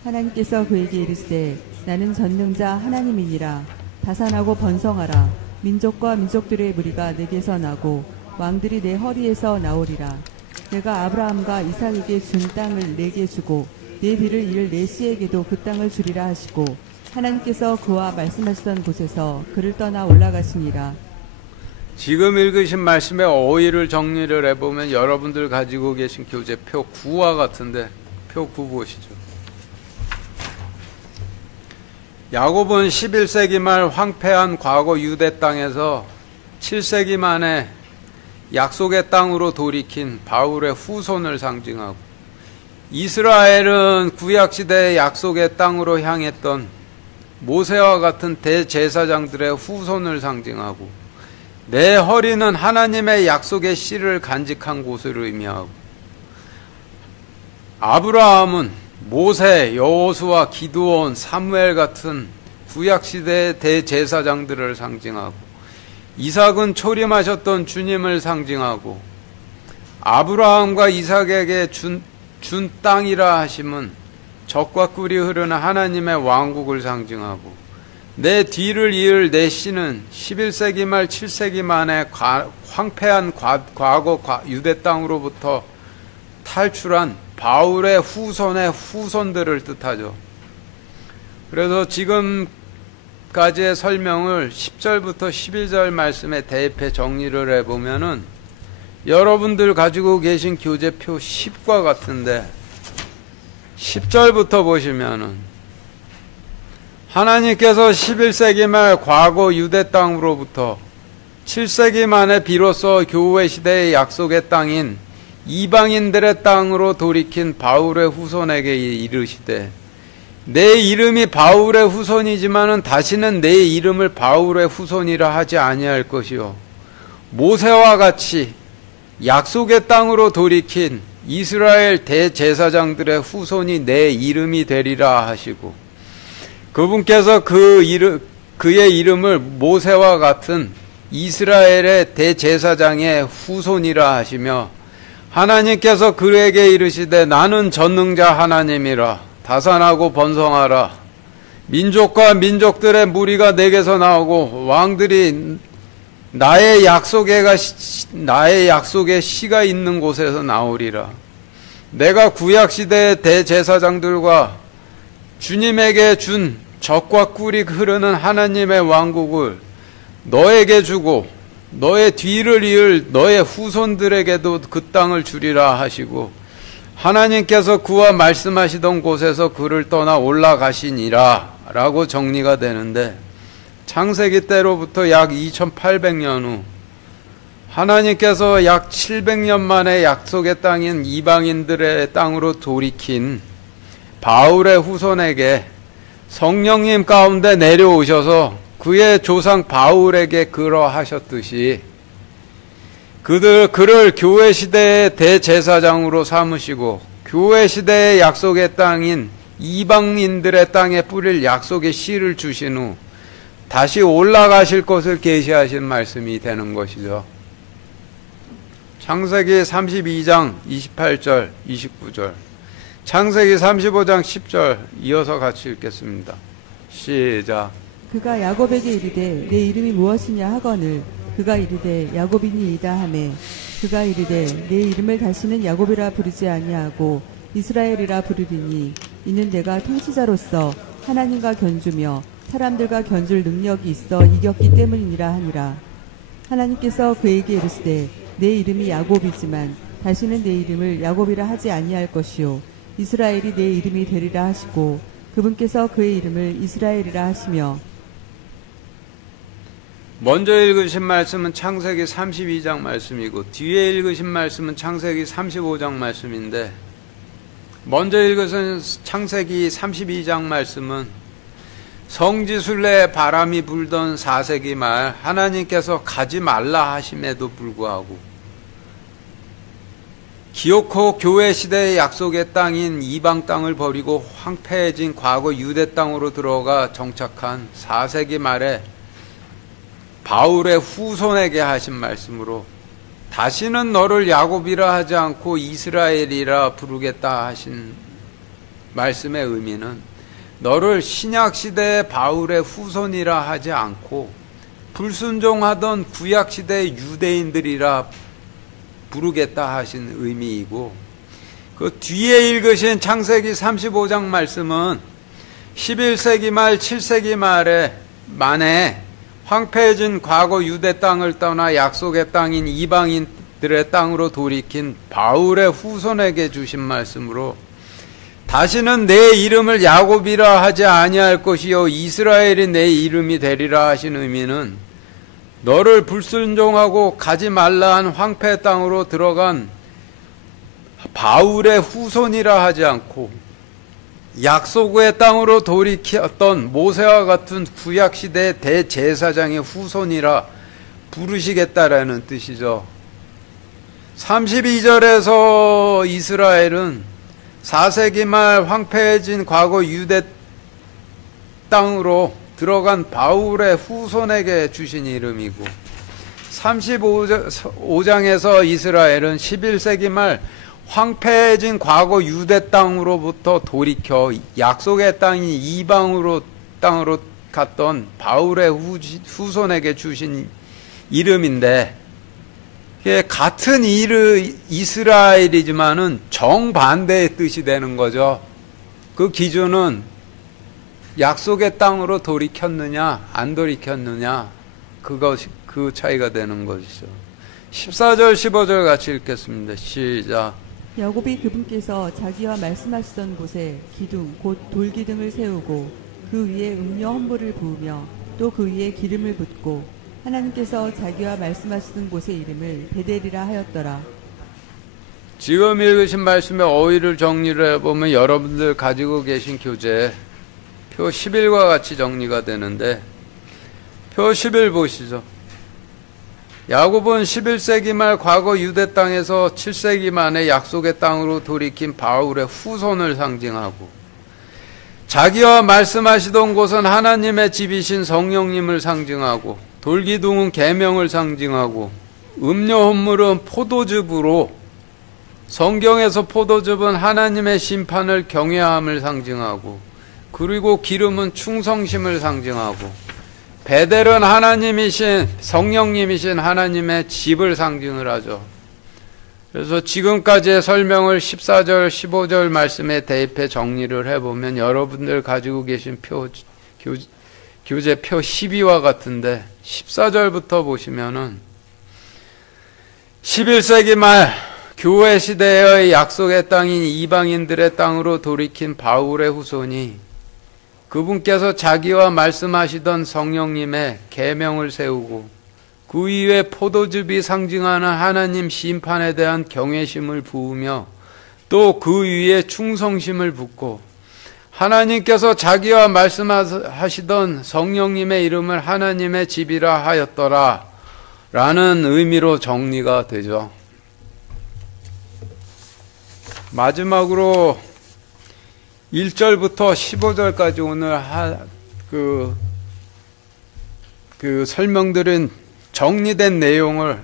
하나님께서 그에게 이르시되 나는 전능자 하나님이니라. 다산하고 번성하라. 민족과 민족들의 무리가 내게서 나고 왕들이 내 허리에서 나오리라. 내가 아브라함과 이삭에게 준 땅을 내게 주고 내 뒤를 이을 내 씨에게도 그 땅을 주리라 하시고, 하나님께서 그와 말씀하시던 곳에서 그를 떠나 올라가시니라. 지금 읽으신 말씀의 어휘를 정리를 해보면 여러분들 가지고 계신 교재 표 9와 같은데, 표 9 보시죠. 야곱은 11세기 말 황폐한 과거 유대 땅에서 7세기 만에 약속의 땅으로 돌이킨 바울의 후손을 상징하고, 이스라엘은 구약시대의 약속의 땅으로 향했던 모세와 같은 대제사장들의 후손을 상징하고, 내 허리는 하나님의 약속의 씨를 간직한 곳을 의미하고, 아브라함은 모세, 여호수아, 기드온, 사무엘 같은 구약시대의 대제사장들을 상징하고, 이삭은 초림하셨던 주님을 상징하고, 아브라함과 이삭에게 준 땅이라 하심은 젖과 꿀이 흐르는 하나님의 왕국을 상징하고, 내 뒤를 이을 내 씨는 11세기 말 7세기 만에 황폐한 과거 유대 땅으로부터 탈출한 바울의 후손의 후손들을 뜻하죠. 그래서 지금까지의 설명을 10절부터 11절 말씀에 대입해 정리를 해보면은 여러분들 가지고 계신 교재표 10과 같은데, 10절부터 보시면은 하나님께서 11세기 말 과거 유대 땅으로부터 7세기 만에 비로소 교회 시대의 약속의 땅인 이방인들의 땅으로 돌이킨 바울의 후손에게 이르시되, 내 이름이 바울의 후손이지만은 다시는 내 이름을 바울의 후손이라 하지 아니할 것이요, 모세와 같이 약속의 땅으로 돌이킨 이스라엘 대제사장들의 후손이 내 이름이 되리라 하시고, 그분께서 그의 이름을 모세와 같은 이스라엘의 대제사장의 후손이라 하시며, 하나님께서 그에게 이르시되 나는 전능자 하나님이라, 다산하고 번성하라. 민족과 민족들의 무리가 내게서 나오고 왕들이 나의 약속의 씨가 있는 곳에서 나오리라. 내가 구약시대의 대제사장들과 주님에게 준 젖과 꿀이 흐르는 하나님의 왕국을 너에게 주고 너의 뒤를 이을 너의 후손들에게도 그 땅을 주리라 하시고, 하나님께서 그와 말씀하시던 곳에서 그를 떠나 올라가시니라 라고 정리가 되는데, 창세기 때로부터 약 2800년 후 하나님께서 약 700년 만에 약속의 땅인 이방인들의 땅으로 돌이킨 바울의 후손에게 성령님 가운데 내려오셔서 그의 조상 바울에게 그러하셨듯이 그를 교회 시대의 대제사장으로 삼으시고 교회 시대의 약속의 땅인 이방인들의 땅에 뿌릴 약속의 씨를 주신 후 다시 올라가실 것을 계시하신 말씀이 되는 것이죠. 창세기 32장 28절 29절, 창세기 35장 10절 이어서 같이 읽겠습니다. 시작. 그가 야곱에게 이르되 내 이름이 무엇이냐 하거늘 그가 이르되 야곱이니이다 하매, 그가 이르되 내 이름을 다시는 야곱이라 부르지 아니하고 이스라엘이라 부르리니 이는 내가 통치자로서 하나님과 견주며 사람들과 견줄 능력이 있어 이겼기 때문이니라 하니라. 하나님께서 그에게 이르시되 내 이름이 야곱이지만 다시는 내 이름을 야곱이라 하지 아니할 것이요 이스라엘이 내 이름이 되리라 하시고, 그분께서 그의 이름을 이스라엘이라 하시며. 먼저 읽으신 말씀은 창세기 32장 말씀이고 뒤에 읽으신 말씀은 창세기 35장 말씀인데, 먼저 읽으신 창세기 32장 말씀은 성지순례에 바람이 불던 4세기 말 하나님께서 가지 말라 하심에도 불구하고 기어코 교회 시대의 약속의 땅인 이방 땅을 버리고 황폐해진 과거 유대 땅으로 들어가 정착한 4세기 말에 바울의 후손에게 하신 말씀으로 다시는 너를 야곱이라 하지 않고 이스라엘이라 부르겠다 하신 말씀의 의미는 너를 신약시대의 바울의 후손이라 하지 않고 불순종하던 구약시대의 유대인들이라 부르겠다 하신 의미이고, 그 뒤에 읽으신 창세기 35장 말씀은 11세기 말 7세기 만에 황폐해진 과거 유대 땅을 떠나 약속의 땅인 이방인들의 땅으로 돌이킨 바울의 후손에게 주신 말씀으로 다시는 내 이름을 야곱이라 하지 아니할 것이요 이스라엘이 내 이름이 되리라 하신 의미는 너를 불순종하고 가지 말라 한 황폐 땅으로 들어간 바울의 후손이라 하지 않고 약속의 땅으로 돌이켰던 모세와 같은 구약시대의 대제사장의 후손이라 부르시겠다라는 뜻이죠. 32절에서 이스라엘은 4세기 말 황폐해진 과거 유대 땅으로 들어간 바울의 후손에게 주신 이름이고 35장에서 이스라엘은 11세기 말 황폐해진 과거 유대 땅으로부터 돌이켜 약속의 땅인 이방으로 땅으로 갔던 바울의 후손에게 주신 이름인데 이게 같은 이스라엘이지만은 정반대의 뜻이 되는 거죠. 그 기준은 약속의 땅으로 돌이켰느냐 안 돌이켰느냐 그 차이가 되는 것이죠. 14절 15절 같이 읽겠습니다. 시작. 야곱이 그분께서 자기와 말씀하시던 곳에 기둥 곧 돌기둥을 세우고 그 위에 음료 헌물을 부으며 또 그 위에 기름을 붓고 하나님께서 자기와 말씀하시던 곳의 이름을 베델이라 하였더라. 지금 읽으신 말씀의 어휘를 정리를 해보면 여러분들 가지고 계신 교재 표 11과 같이 정리가 되는데 표 11 보시죠. 야곱은 11세기 말 과거 유대 땅에서 7세기 만에 약속의 땅으로 돌이킨 바울의 후손을 상징하고 자기와 말씀하시던 곳은 하나님의 집이신 성령님을 상징하고 돌기둥은 계명을 상징하고 음료 헌물은 포도즙으로 성경에서 포도즙은 하나님의 심판을 경외함을 상징하고 그리고 기름은 충성심을 상징하고 베델은 하나님이신 성령님이신 하나님의 집을 상징을 하죠. 그래서 지금까지의 설명을 14절 15절 말씀에 대입해 정리를 해보면 여러분들 가지고 계신 교재 표 12와 같은데 14절부터 보시면은 11세기 말 교회 시대의 약속의 땅인 이방인들의 땅으로 돌이킨 바울의 후손이 그분께서 자기와 말씀하시던 성령님의 계명을 세우고 그 위에 포도즙이 상징하는 하나님 심판에 대한 경외심을 부으며 또 그 위에 충성심을 붓고 하나님께서 자기와 말씀하시던 성령님의 이름을 하나님의 집이라 하였더라 라는 의미로 정리가 되죠. 마지막으로 1절부터 15절까지 오늘 설명드린 정리된 내용을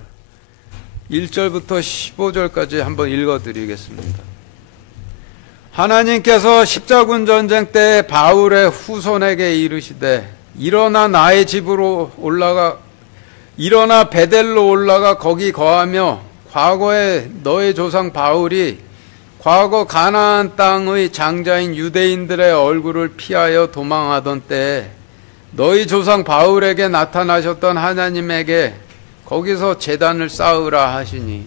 1절부터 15절까지 한번 읽어드리겠습니다. 하나님께서 십자군 전쟁 때 바울의 후손에게 이르시되 일어나 나의 집으로 일어나 베델로 올라가 거기 거하며 과거에 너의 조상 바울이 과거 가나안 땅의 장자인 유대인들의 얼굴을 피하여 도망하던 때에 너희 조상 바울에게 나타나셨던 하나님에게 거기서 제단을 쌓으라 하시니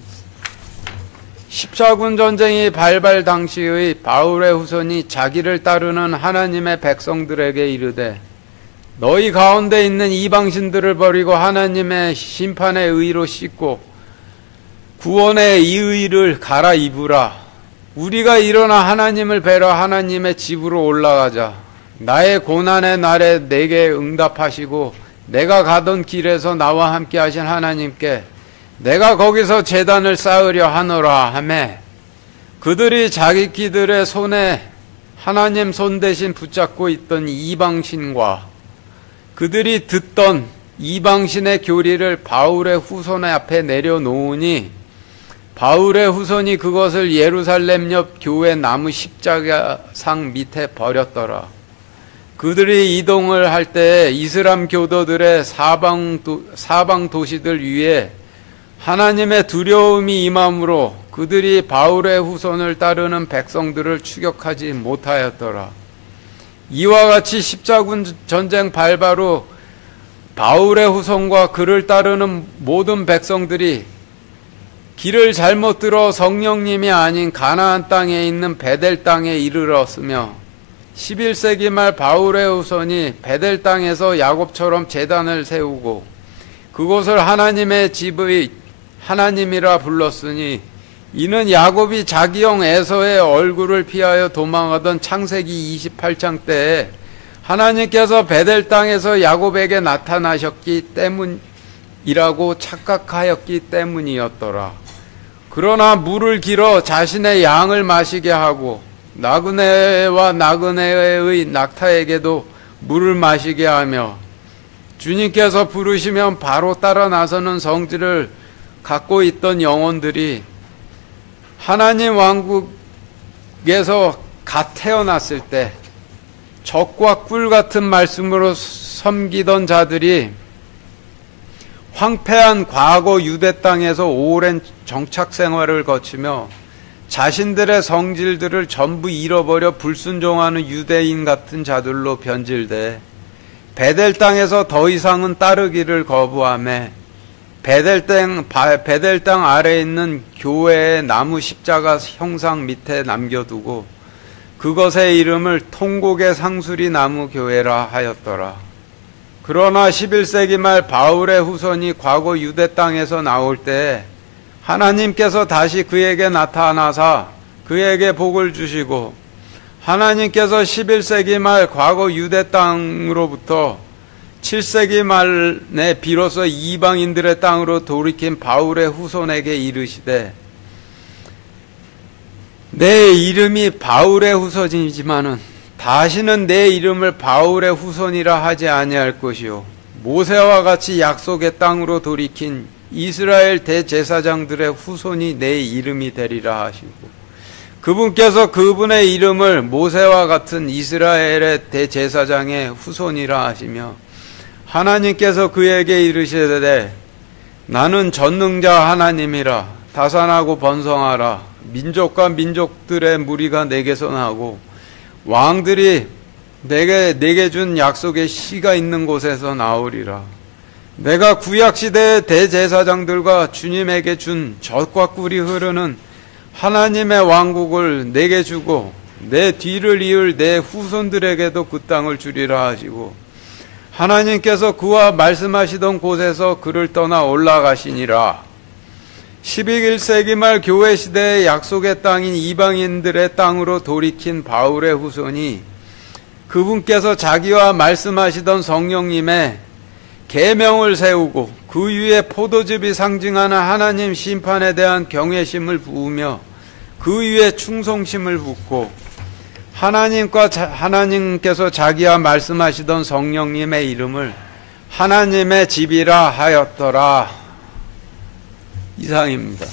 십자군 전쟁이 발발 당시의 바울의 후손이 자기를 따르는 하나님의 백성들에게 이르되 너희 가운데 있는 이방신들을 버리고 하나님의 심판의 의로 씻고 구원의 이 의를 갈아입으라. 우리가 일어나 하나님을 뵈러 하나님의 집으로 올라가자. 나의 고난의 날에 내게 응답하시고 내가 가던 길에서 나와 함께 하신 하나님께 내가 거기서 제단을 쌓으려 하노라 하매 그들이 자기들의 손에 하나님 손 대신 붙잡고 있던 이방신과 그들이 듣던 이방신의 교리를 바울의 후손의 앞에 내려놓으니 바울의 후손이 그것을 예루살렘 옆 교회 나무 십자가상 밑에 버렸더라. 그들이 이동을 할 때 이슬람 교도들의 사방 도시들 위에 하나님의 두려움이 임함으로 그들이 바울의 후손을 따르는 백성들을 추격하지 못하였더라. 이와 같이 십자군 전쟁 발발 후 바울의 후손과 그를 따르는 모든 백성들이 길을 잘못 들어 성령님이 아닌 가나안 땅에 있는 베델 땅에 이르렀으며 11세기 말 바울의 후손이 베델 땅에서 야곱처럼 제단을 세우고 그곳을 하나님의 집의 하나님이라 불렀으니 이는 야곱이 자기 형 에서의 얼굴을 피하여 도망하던 창세기 28장 때에 하나님께서 베델 땅에서 야곱에게 나타나셨기 때문이라고 착각하였기 때문이었더라. 그러나 물을 길어 자신의 양을 마시게 하고 나그네와 나그네의 낙타에게도 물을 마시게 하며 주님께서 부르시면 바로 따라 나서는 성질을 갖고 있던 영혼들이 하나님 왕국에서 갓 태어났을 때 적과 꿀 같은 말씀으로 섬기던 자들이 황폐한 과거 유대 땅에서 오랜 정착 생활을 거치며 자신들의 성질들을 전부 잃어버려 불순종하는 유대인 같은 자들로 변질돼 베델 땅에서 더 이상은 따르기를 거부하며 베델 땅 아래에 있는 교회의 나무 십자가 형상 밑에 남겨두고 그것의 이름을 통곡의 상수리 나무 교회라 하였더라. 그러나 11세기 말 바울의 후손이 과거 유대 땅에서 나올 때 하나님께서 다시 그에게 나타나사 그에게 복을 주시고 하나님께서 11세기 말 과거 유대 땅으로부터 7세기 말에 비로소 이방인들의 땅으로 돌이킨 바울의 후손에게 이르시되 내 이름이 바울의 후손이지만은 다시는 내 이름을 바울의 후손이라 하지 아니할 것이요 모세와 같이 약속의 땅으로 돌이킨 이스라엘 대제사장들의 후손이 내 이름이 되리라 하시고 그분께서 그분의 이름을 모세와 같은 이스라엘의 대제사장의 후손이라 하시며 하나님께서 그에게 이르시되 나는 전능자 하나님이라 다산하고 번성하라 민족과 민족들의 무리가 내게서 나고 왕들이 내게 준 약속의 씨가 있는 곳에서 나오리라. 내가 구약시대의 대제사장들과 주님에게 준 젖과 꿀이 흐르는 하나님의 왕국을 내게 주고 내 뒤를 이을 내 후손들에게도 그 땅을 주리라 하시고 하나님께서 그와 말씀하시던 곳에서 그를 떠나 올라가시니라. 11세기 말 교회 시대의 약속의 땅인 이방인들의 땅으로 돌이킨 바울의 후손이 그분께서 자기와 말씀하시던 성령님의 계명을 세우고 그 위에 포도즙이 상징하는 하나님 심판에 대한 경외심을 부으며 그 위에 충성심을 붓고 하나님께서 자기와 말씀하시던 성령님의 이름을 하나님의 집이라 하였더라. 이상입니다.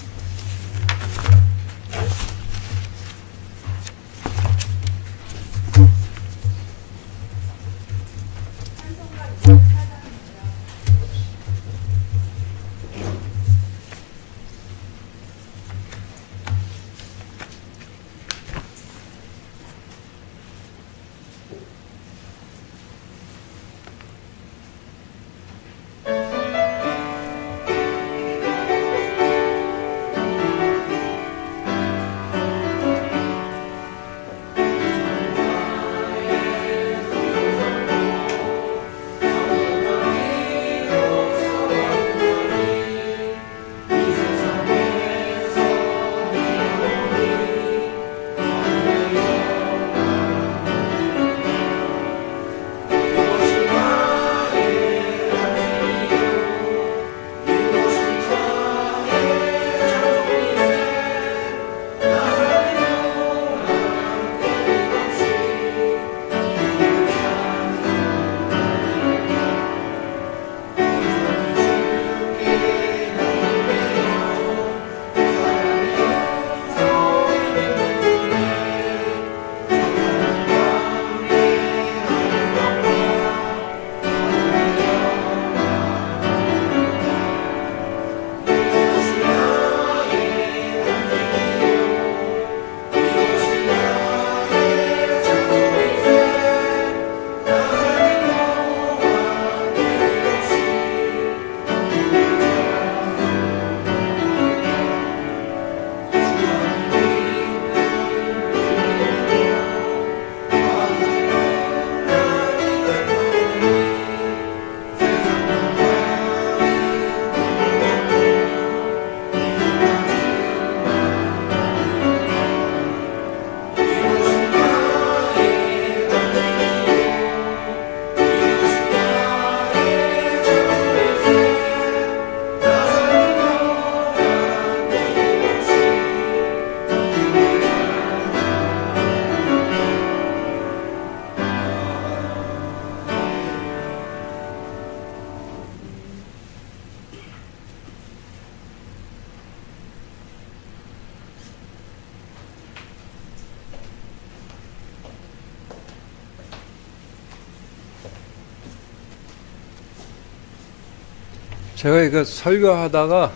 제가 이거 설교하다가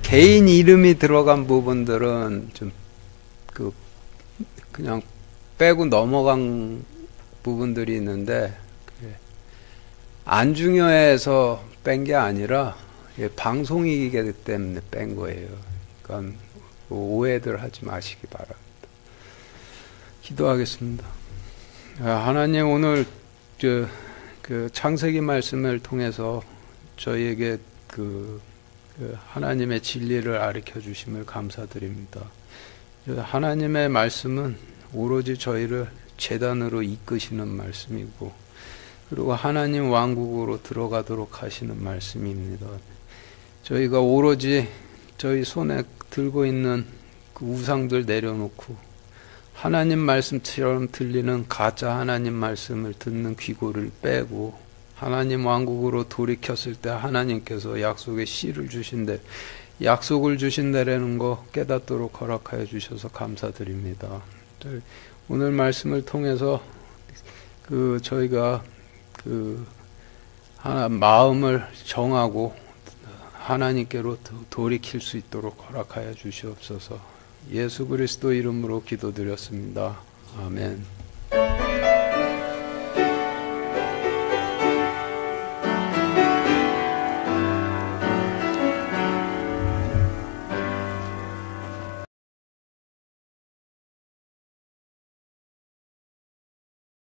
개인 이름이 들어간 부분들은 좀 그냥 빼고 넘어간 부분들이 있는데 안 중요해서 뺀 게 아니라 방송이기 때문에 뺀 거예요. 그러니까 오해들 하지 마시기 바랍니다. 기도하겠습니다. 하나님, 오늘 그 창세기 말씀을 통해서 저희에게 그 하나님의 진리를 가르쳐 주심을 감사드립니다. 하나님의 말씀은 오로지 저희를 제단으로 이끄시는 말씀이고, 그리고 하나님 왕국으로 들어가도록 하시는 말씀입니다. 저희가 오로지 저희 손에 들고 있는 그 우상들 내려놓고 하나님 말씀처럼 들리는 가짜 하나님 말씀을 듣는 귀고를 빼고 하나님 왕국으로 돌이켰을 때 하나님께서 약속의 씨를 주신데 약속을 주신다라는 거 깨닫도록 허락하여 주셔서 감사드립니다. 오늘 말씀을 통해서 저희가 마음을 정하고 하나님께로 돌이킬 수 있도록 허락하여 주시옵소서. 예수 그리스도 이름으로 기도드렸습니다. 아멘.